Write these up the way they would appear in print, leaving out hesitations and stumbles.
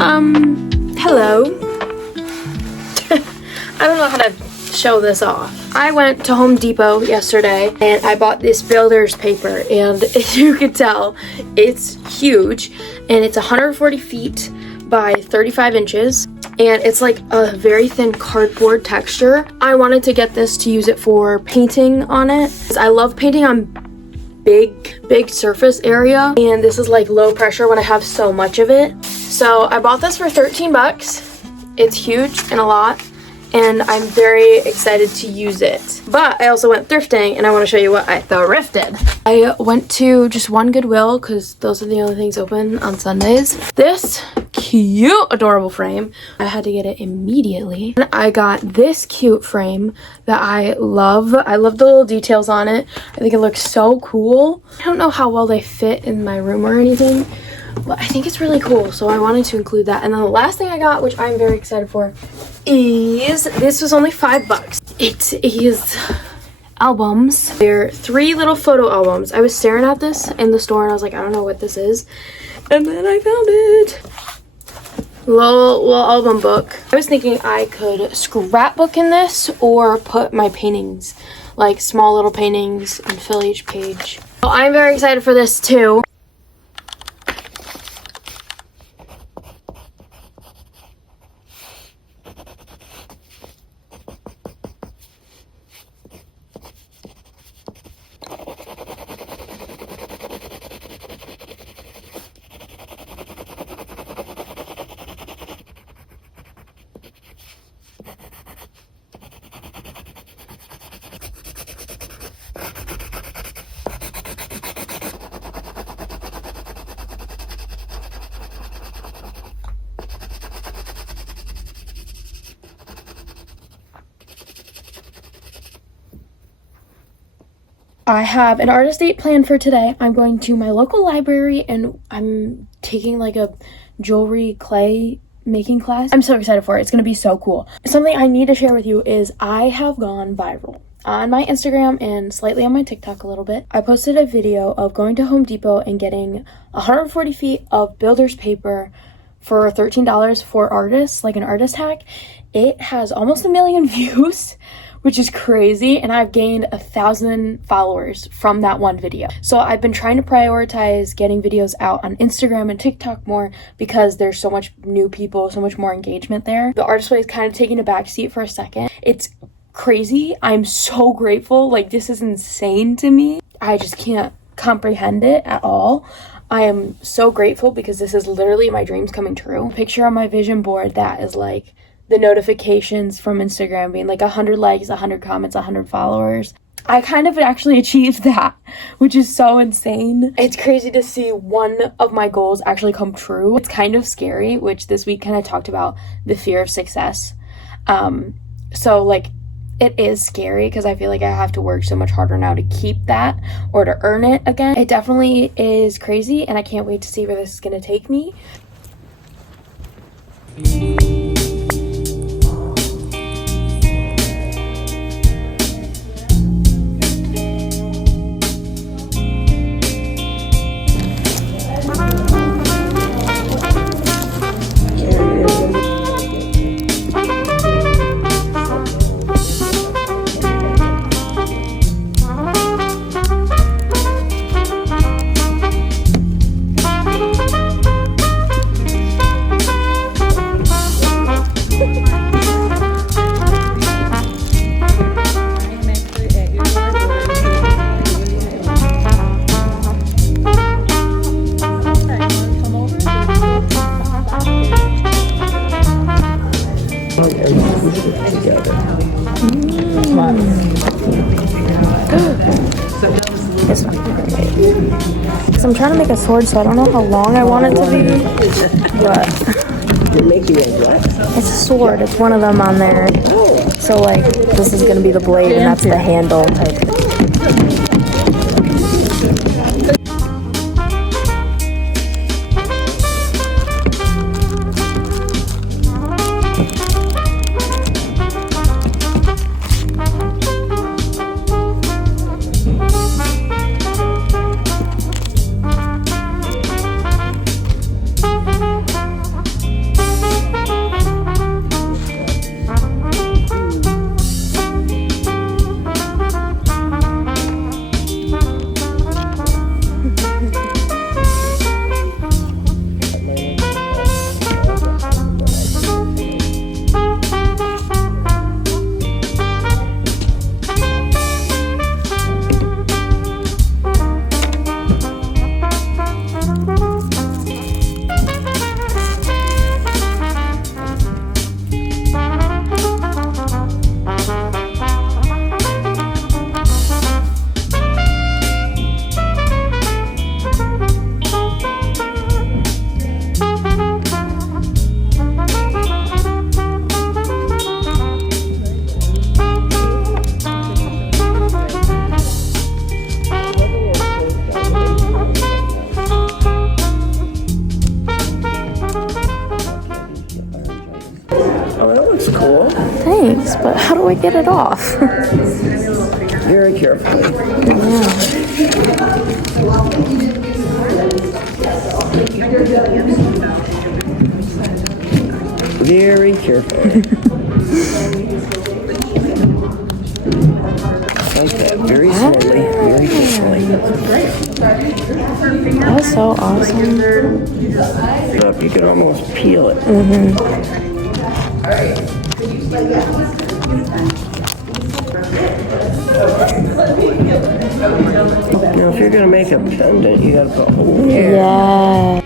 Hello. I don't know how to show this off. I went to Home Depot yesterday and I bought this builder's paper, and as you can tell, it's huge and it's 140 feet by 35 inches and it's like a very thin cardboard texture. I wanted to get this to use it for painting on it. I love painting on big surface area, and this is like low pressure when I have so much of it. So I bought this for 13 bucks. It's huge and a lot, and I'm very excited to use it. But I also went thrifting, and I want to show you what I thrifted. I went to just one Goodwill because those are the only things open on Sundays. This cute, adorable frame. I had to get it immediately. And I got this cute frame that I love. I love the little details on it. I think it looks so cool. I don't know how well they fit in my room or anything, but I think it's really cool, so I wanted to include that. And then the last thing I got, which I'm very excited for, is this was only $5. It is albums. They're 3 little photo albums. I was staring at this in the store and I was like, I don't know what this is. And then I found it. Little album book. I was thinking I could scrapbook in this or put my paintings, like small little paintings, and fill each page. So I'm very excited for this too. I have an artist date planned for today. I'm going to my local library and I'm taking like a jewelry clay making class. I'm so excited for it. It's going to be so cool. Something I need to share with you is I have gone viral on my Instagram and slightly on my TikTok a little bit. I posted a video of going to Home Depot and getting 140 feet of builder's paper for $13 for artists, like an artist hack. It has almost 1 million views, which is crazy, and I've gained 1,000 followers from that one video. So I've been trying to prioritize getting videos out on Instagram and TikTok more because there's so much new people, so much more engagement there. The artist way is kind of taking a back seat for a second. It's crazy. I'm so grateful. Like, this is insane to me. I just can't comprehend it at all. I am so grateful because this is literally my dreams coming true. Picture on my vision board that is like the notifications from Instagram being like 100 likes, 100 comments, 100 followers. I kind of actually achieved that, which is so insane. It's crazy to see one of my goals actually come true. It's kind of scary, which this week kind of talked about the fear of success. So like, it is scary because I feel like I have to work so much harder now to keep that or to earn it again. It definitely is crazy, and I can't wait to see where this is gonna take me. Because I'm trying to make a sword, so I don't know how long I want it to be, but You're making a what? it's a sword. It's one of them on there. So like, this is gonna be the blade, and that's the handle type thing. cool. Thanks, but how do I get it off? Very carefully. Very carefully. Like that. Very slowly. Very carefully. That's so awesome. Look, you can almost peel it. Now, if you're gonna make a pendant, you gotta put holes. Yeah.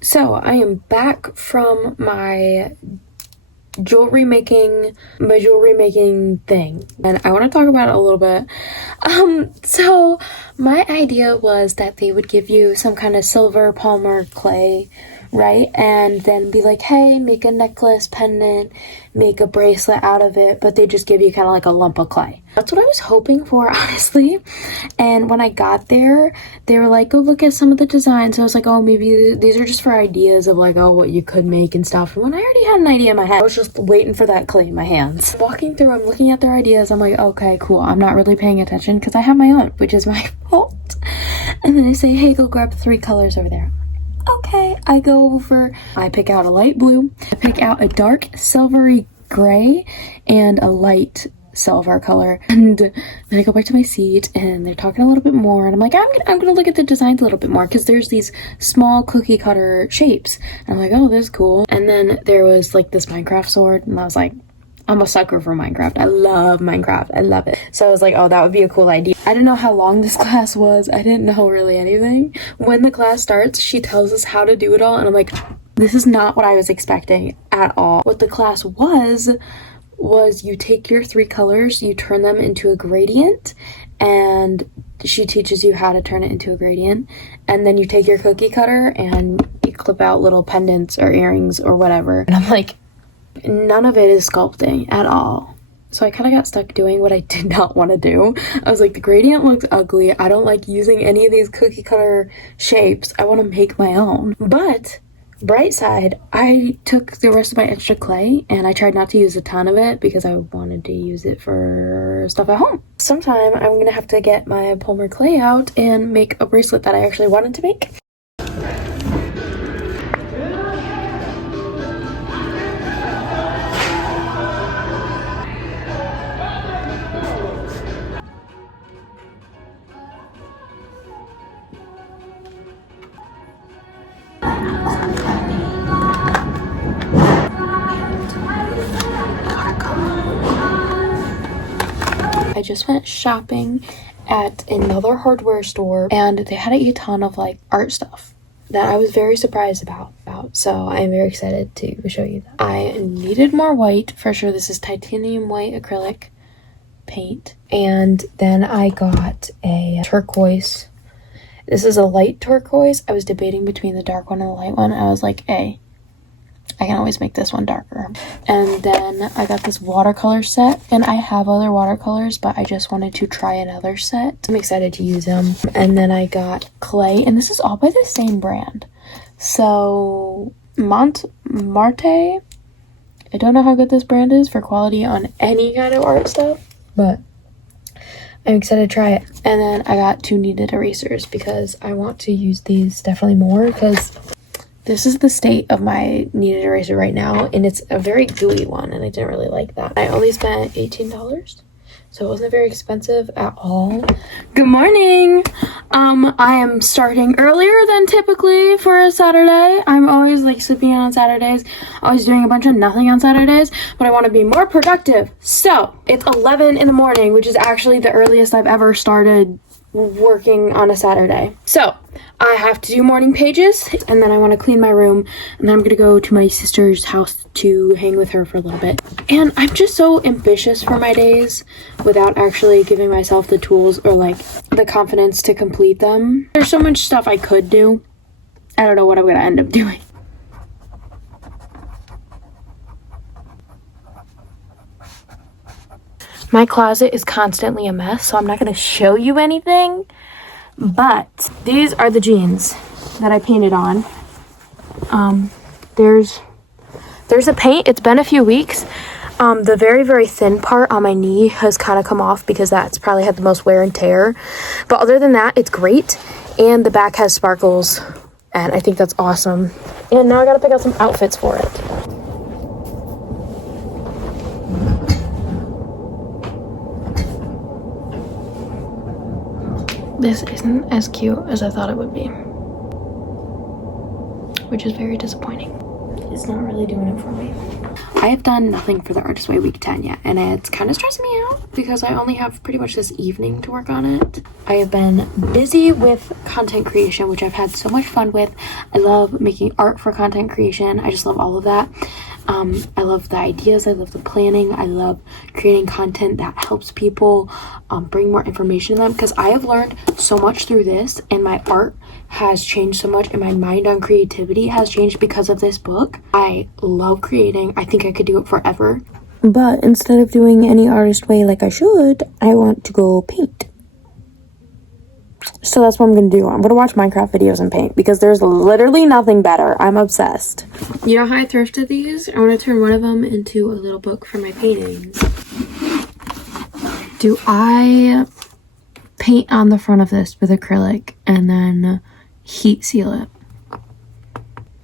So I am back from my jewelry making thing, and I want to talk about it a little bit. So my idea was that they would give you some kind of silver polymer clay, right? And then be like, hey, make a necklace, pendant, make a bracelet out of it, but they just give you kind of like a lump of clay. That's what I was hoping for, honestly. And when I got there, they were like, go look at some of the designs. So I was like, oh, maybe these are just for ideas of like, oh, what you could make and stuff. And when I already had an idea in my head, I was just waiting for that clay in my hands. Walking through, I'm looking at their ideas. I'm like, okay, cool. I'm not really paying attention because I have my own, which is my fault. And then they say, hey, go grab 3 colors over there. Okay, I go over, I pick out a light blue, I pick out a dark silvery gray, and a light silver color, and then I go back to my seat and they're talking a little bit more, and I'm like, I'm gonna look at the designs a little bit more because there's these small cookie cutter shapes, and I'm like, oh, this is cool. And then there was like this Minecraft sword, and I was like, I'm a sucker for Minecraft. I love Minecraft. I love it. So I was like, oh, that would be a cool idea. I didn't know how long this class was. I didn't know really anything. When the class starts, she tells us how to do it all, and I'm like, this is not what I was expecting at all. What the class was you take your 3 colors, you turn them into a gradient, and she teaches you how to turn it into a gradient, and then you take your cookie cutter and you clip out little pendants or earrings or whatever. And I'm like, none of it is sculpting at all. So I kind of got stuck doing what I did not want to do. I was like, the gradient looks ugly. I don't like using any of these cookie cutter shapes. I want to make my own. But bright side, I took the rest of my extra clay and I tried not to use a ton of it because I wanted to use it for stuff at home. Sometime I'm going to have to get my polymer clay out and make a bracelet that I actually wanted to make. I just went shopping at another hardware store and they had a ton of like art stuff that I was very surprised about. So I'm very excited to show you that. I needed more white for sure. This is titanium white acrylic paint. And then I got a turquoise. This is a light turquoise. I was debating between the dark one and the light one. I was like, hey, I can always make this one darker. And then I got this watercolor set, and I have other watercolors, but I just wanted to try another set. I'm excited to use them. And then I got clay, and this is all by the same brand. So Marte, I don't know how good this brand is for quality on any kind of art stuff, but I'm excited to try it. And then I got 2 kneaded erasers because I want to use these definitely more because this is the state of my kneaded eraser right now, and it's a very gooey one, and I didn't really like that. I only spent $18, so it wasn't very expensive at all. Good morning! I am starting earlier than typically for a Saturday. I'm always like sleeping in on Saturdays, always doing a bunch of nothing on Saturdays, but I want to be more productive. So, it's 11 in the morning, which is actually the earliest I've ever started working on a Saturday. So I have to do morning pages, and then I want to clean my room, and then I'm gonna go to my sister's house to hang with her for a little bit. And I'm just so ambitious for my days without actually giving myself the tools or like the confidence to complete them. There's so much stuff I could do. I don't know what I'm gonna end up doing. My closet is constantly a mess, so I'm not gonna show you anything. But these are the jeans that I painted on. There's a paint. It's been a few weeks. The very, very thin part on my knee has kind of come off because that's probably had the most wear and tear. But other than that, it's great. And the back has sparkles, and I think that's awesome. And now I gotta pick out some outfits for it. This isn't as cute as I thought it would be, which is very disappointing. It's not really doing it for me. I have done nothing for the Artist Way Week 10 yet, and it's kind of stressing me out because I only have pretty much this evening to work on it. I have been busy with content creation, which I've had so much fun with. I love making art for content creation. I just love all of that. I love the ideas. I love the planning. I love creating content that helps people bring more information to them, because I have learned so much through this, and my art has changed so much, and my mind on creativity has changed because of this book. I love creating. I think I could do it forever. But instead of doing any artist way like I should, I want to go paint. So that's what I'm gonna do. I'm gonna watch Minecraft videos and paint because there's literally nothing better. I'm obsessed. You know how I thrifted these? I want to turn one of them into a little book for my paintings. Do I paint on the front of this with acrylic and then heat seal it?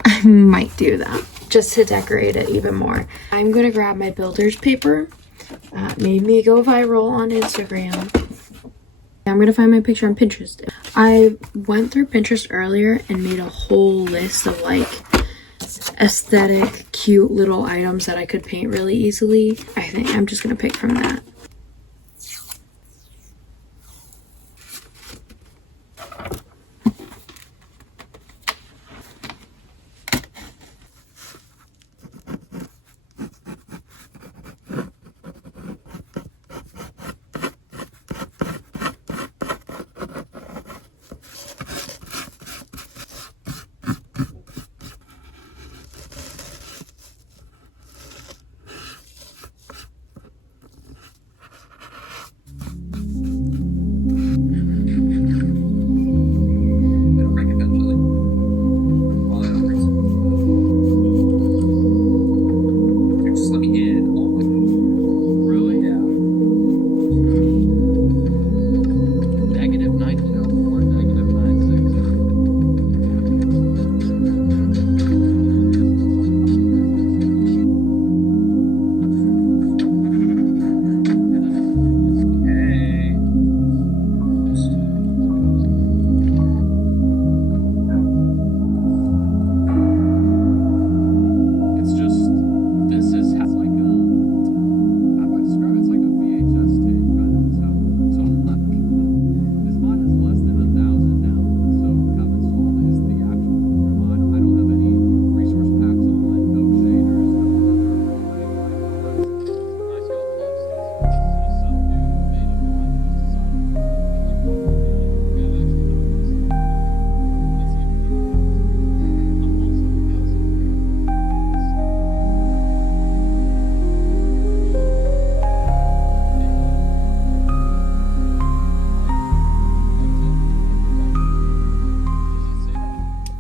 I might do that just to decorate it even more. I'm gonna grab my builder's paper. Made me go viral on Instagram. I'm gonna find my picture on Pinterest. I went through Pinterest earlier and made a whole list of like aesthetic, cute little items that I could paint really easily. I think I'm just gonna pick from that.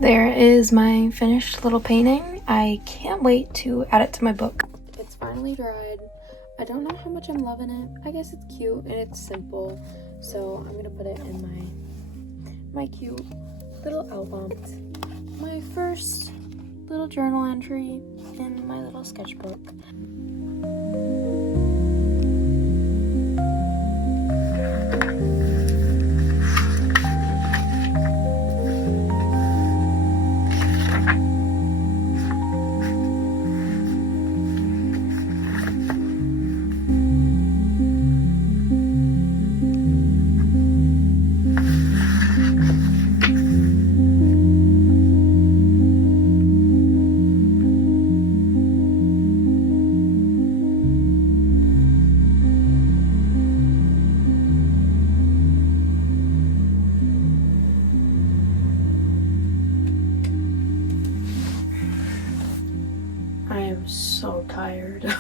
There is my finished little painting. I can't wait to add it to my book. It's finally dried. I don't know how much I'm loving it. I guess it's cute and it's simple. So I'm gonna put it in my cute little album. My first little journal entry in my little sketchbook.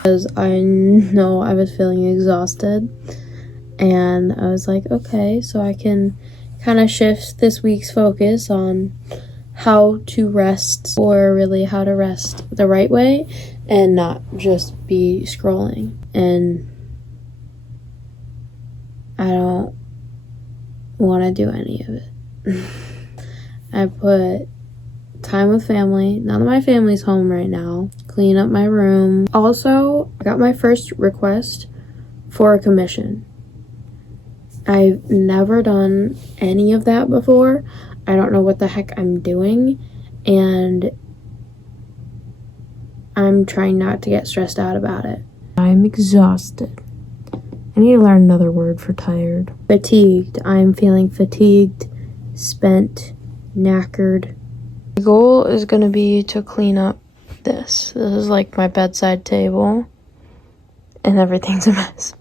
because I know I was feeling exhausted. And I was like, okay, so I can kind of shift this week's focus on how to rest, or really how to rest the right way and not just be scrolling. And I don't want to do any of it. I put time with family. None of my family's home right now. Clean up my room. Also, I got my first request for a commission. I've never done any of that before. I don't know what the heck I'm doing, and I'm trying not to get stressed out about it. I'm exhausted. I need to learn another word for tired. Fatigued. I'm feeling fatigued, spent, knackered. The goal is going to be to clean up this. This is like my bedside table, and everything's a mess.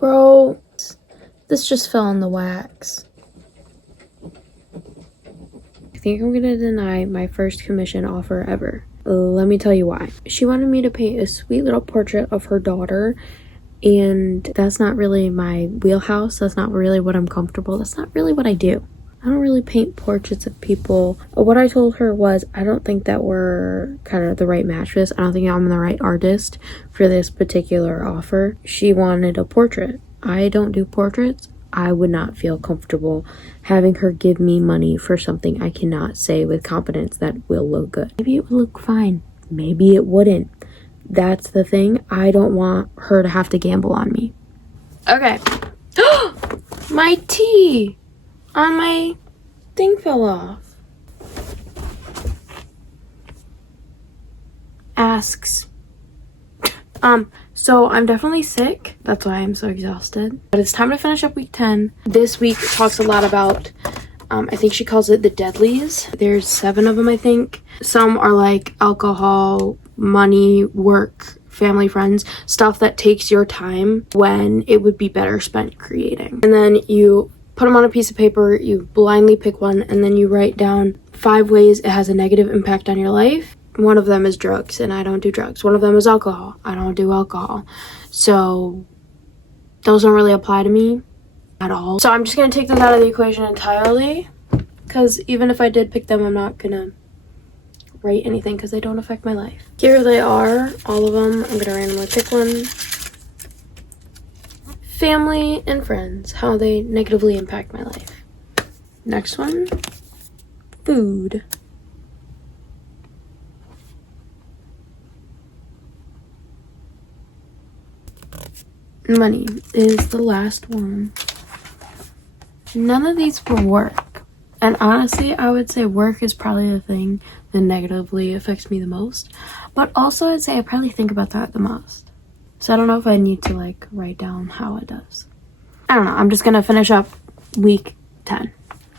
Bro, this just fell in the wax. I think I'm gonna deny my first commission offer ever. Let me tell you why. She wanted me to paint a sweet little portrait of her daughter, and that's not really my wheelhouse. That's not really what I'm comfortable. That's not really what I do. I don't really paint portraits of people. What I told her was, I don't think that we're kind of the right match for this. I don't think I'm the right artist for this particular offer. She wanted a portrait. I don't do portraits. I would not feel comfortable having her give me money for something I cannot say with confidence that will look good. Maybe it would look fine. Maybe it wouldn't. That's the thing. I don't want her to have to gamble on me. Okay. My tea on my thing fell off. Asks. So I'm definitely sick. That's why I'm so exhausted. But it's time to finish up week 10. This week talks a lot about, I think she calls it the deadlies. There's 7 of them, I think. Some are like alcohol, money, work, family, friends, stuff that takes your time when it would be better spent creating. And then you put them on a piece of paper, you blindly pick one, and then you write down 5 ways it has a negative impact on your life. One of them is drugs, and I don't do drugs. One of them is alcohol. I don't do alcohol. So those don't really apply to me at all. So I'm just going to take those out of the equation entirely, because even if I did pick them, I'm not going to write anything because they don't affect my life. Here they are, all of them. I'm going to randomly pick one. Family and friends, how they negatively impact my life. Next one, food. Money is the last one. None of these will work. And honestly, I would say work is probably the thing that negatively affects me the most. But also, I'd say I probably think about that the most. So I don't know if I need to like write down how it does. I don't know. I'm just going to finish up week 10.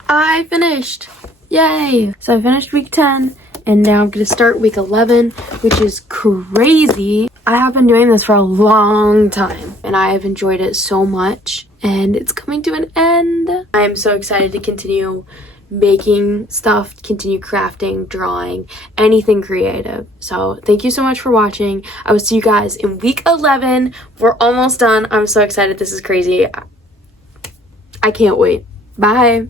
I finished. Yay. So I finished week 10. And now I'm going to start week 11, which is crazy. I have been doing this for a long time, and I have enjoyed it so much, and it's coming to an end. I am so excited to continue making stuff, continue crafting, drawing, anything creative. So thank you so much for watching. I will see you guys in week 11. We're almost done. I'm so excited. This is crazy. I can't wait. Bye.